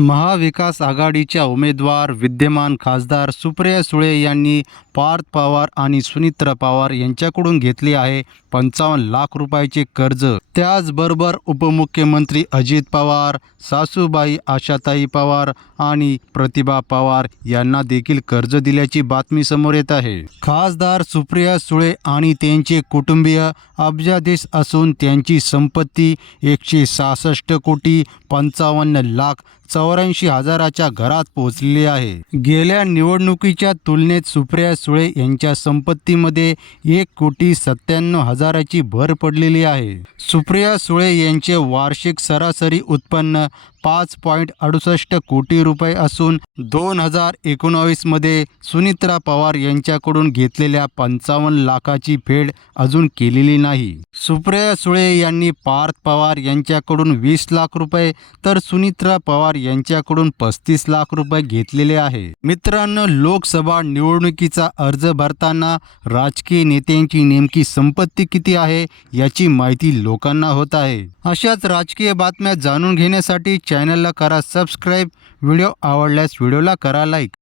महाविकास आघाडीच्या उमेदवार विद्यमान खासदार सुप्रिया सुळे यांनी पार्थ पवार आणि सुनित्रा पवार यांच्याकडून घेतले आहे पंचावन्न लाख रुपयाचे कर्ज. त्याचबरोबर उपमुख्यमंत्री अजित पवार सासूबाई आशाताई पवार आणि प्रतिभा पवार यांना देखील कर्ज दिल्याची बातमी समोर येत आहे. खासदार सुप्रिया सुळे आणि त्यांचे कुटुंबीय अब्जाधीश असून त्यांची संपत्ती एकशे सहासष्ट कोटी पंचावन्न लाख चौऱ्याऐंशी हजाराच्या घरात पोहोचलेली आहे. गेल्या निवडणुकीच्या तुलनेत सुप्रिया सुळे यांच्या संपत्तीमध्ये एक कोटी सत्त्याण्णव हजाराची भर पडलेली आहे. सुप्रिया सुळे यांचे वार्षिक सरासरी उत्पन्न पाच पॉईंट अडुसष्ट कोटी रुपये असून दोन हजार एकोणावीसमध्ये सुनित्रा पवार यांच्याकडून घेतलेल्या पंचावन्न लाखाची फेड अजून केलेली नाही. सुप्रिया सुळे यांनी पार्थ पवार यांच्याकडून वीस लाख रुपये तर सुनित्रा पवार यांच्याकडून पस्तीस लाख रुपये घेतलेले आहे. मित्रांनो लोकसभा निवडणुकीचा अर्ज भरताना राजकीय नेत्यांची नेमकी संपत्ती किती आहे याची माहिती लोकांना होत आहे. अशाच राजकीय बातम्या जाणून घेण्यासाठी चॅनलला करा सबस्क्राईब व्हिडिओ आवडल्यास व्हिडिओला करा लाईक